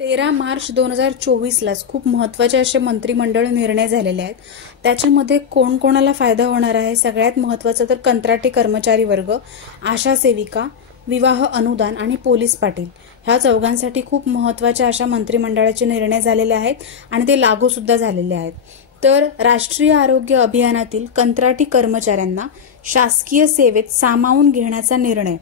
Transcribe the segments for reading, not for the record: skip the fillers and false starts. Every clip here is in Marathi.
13 मार्च 2024लाच खूप महत्त्वाचे असे मंत्रिमंडळ निर्णय झालेले आहेत। त्याच्यामध्ये कोणाला फायदा होणार आहे? सगळ्यात महत्त्वाचं तर कंत्राटी कर्मचारी वर्ग, आशा सेविका, विवाह अनुदान आणि पोलीस पाटील ह्या चौघांसाठी खूप महत्त्वाच्या अशा मंत्रिमंडळाचे निर्णय झालेले आहेत आणि ते लागू सुद्धा झालेले आहेत। तर राष्ट्रीय आरोग्य अभियानातील कंत्राटी कर्मचाऱ्यांना शासकीय सेवेत सामावून घेण्याचा निर्णय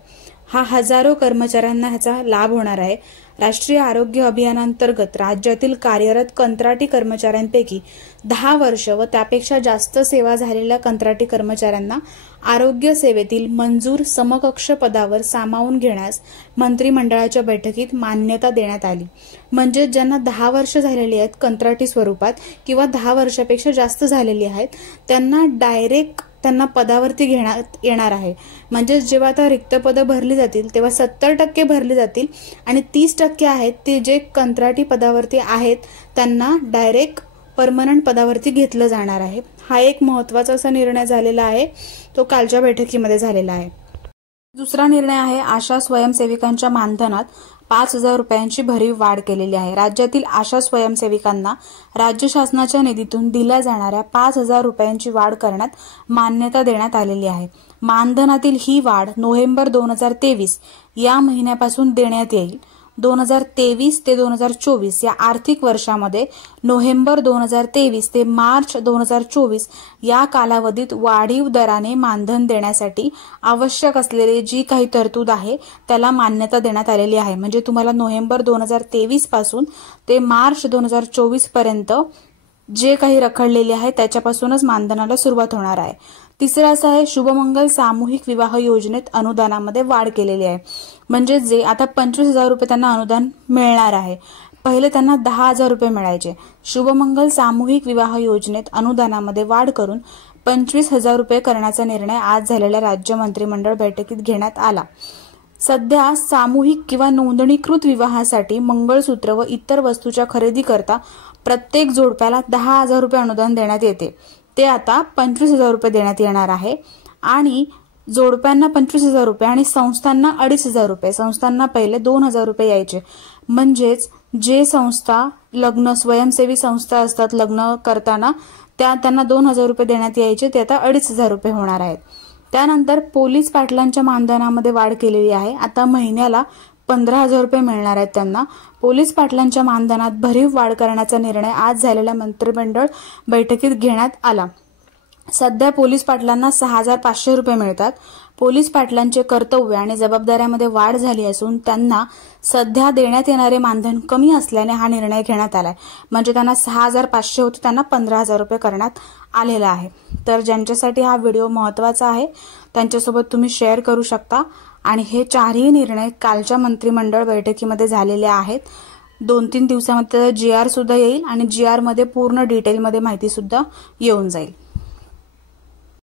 हा हजारो कर्मचाऱ्यांना ह्याचा लाभ होणार आहे। राष्ट्रीय आरोग्य अभियानांतर्गत राज्यातील कार्यरत कंत्राटी कर्मचाऱ्यांपैकी 10 वर्ष व त्यापेक्षा जास्त सेवा झालेल्या कंत्राटी कर्मचाऱ्यांना आरोग्य सेवेतील मंजूर समकक्ष पदावर सामावून घेण्यास मंत्रिमंडळाच्या बैठकीत मान्यता देण्यात आली। म्हणजे ज्यांना 10 वर्ष झालेली आहेत कंत्राटी स्वरूपात किंवा 10 वर्षापेक्षा जास्त झालेली आहेत त्यांना डायरेक्ट त्यांना पदावरती घेण्यात येणार आहे। म्हणजे जेव्हा आता रिक्त पदं भरली जातील तेव्हा 70% भरली जातील आणि 30% आहेत ते जे कंत्राटी पदावरती आहेत त्यांना डायरेक्ट परमनंट पदावरती घेतलं जाणार आहे। हा एक महत्त्वाचा असा निर्णय झालेला आहे, तो कालच्या बैठकीमध्ये झालेला आहे। दुसरा निर्णय आहे आशा स्वयंसेविकांच्या मानधनात 5,000 रुपयांची भरीव वाढ केलेली आहे। राज्यातील आशा स्वयंसेविकांना राज्य शासनाच्या निधीतून दिल्या जाणाऱ्या 5,000 रुपयांची वाढ करण्यात मान्यता देण्यात आलेली आहे। मानधनातील ही वाढ नोव्हेंबर 2023 या महिन्यापासून देण्यात येईल। 2023 ते 2024 या आर्थिक वर्षामध्ये नोव्हेंबर 2023 ते मार्च 2024 या कालावधीत वाढीव दराने मानधन देण्यासाठी आवश्यक असलेली जी काही तरतूद आहे त्याला मान्यता देण्यात आलेली आहे। म्हणजे तुम्हाला नोव्हेंबर 2023 पासून ते मार्च 2024 पर्यंत जे काही रखडलेले आहे त्याच्यापासूनच मानधनाला सुरुवात होणार आहे। तिसरं असं आहे शुभमंगल सामूहिक विवाह योजनेत अनुदानामध्ये वाढ केलेली आहे। म्हणजे जे आता 25,000 रुपये त्यांना अनुदान मिळणार आहे, पहिले त्यांना 10,000 रुपये मिळायचे। शुभमंगल सामूहिक विवाह योजनेत अनुदानामध्ये वाढ करून 25,000 रुपये करण्याचा निर्णय आज झालेल्या राज्य मंत्रिमंडळ बैठकीत घेण्यात आला। सध्या सामूहिक किंवा नोंदणीकृत विवाहासाठी मंगळसूत्र व इतर वस्तूच्या खरेदी करता प्रत्येक जोडप्याला 10,000 रुपये अनुदान देण्यात येते, ते आता 25,000 रुपये देण्यात येणार आहे। आणि जोडप्यांना 25,000 रुपये आणि संस्थांना 2,500 रुपये। संस्थांना पहिले 2,000 रुपये यायचे। म्हणजेच जे संस्था लग्न स्वयंसेवी संस्था असतात लग्न करताना त्यांना 2,000 रुपये देण्यात यायचे ते आता 2,500 रुपये होणार आहेत। त्यानंतर पोलीस पाटलांच्या मानधनामध्ये वाढ केलेली आहे। आता महिन्याला 15,000 रुपये मिळणार आहेत त्यांना। पोलीस पाटलांच्या मानधनात भरीव वाढ करण्याचा निर्णय आज झालेल्या मंत्रिमंडळ बैठकीत घेण्यात आला। सध्या पोलीस पाटलांना 6,500 रुपये मिळतात। पोलीस पाटलांचे कर्तव्य आणि जबाबदाऱ्यामध्ये वाढ झाली असून त्यांना सध्या देण्यात येणारे मानधन कमी असल्याने हा निर्णय घेण्यात आलाय। म्हणजे त्यांना 6,500 होते त्यांना 15,000 रुपये करण्यात आलेला आहे। तर ज्यांच्यासाठी हा व्हिडिओ महत्त्वाचा आहे त्यांच्यासोबत तुम्ही शेअर करू शकता। आणि हे चारही निर्णय कालच्या मंत्रिमंडळ बैठकीमध्ये झालेले आहेत। 2-3 दिवसामध्ये GR सुद्धा येईल आणि GR मध्ये पूर्ण डिटेलमध्ये माहिती सुद्धा येऊन जाईल।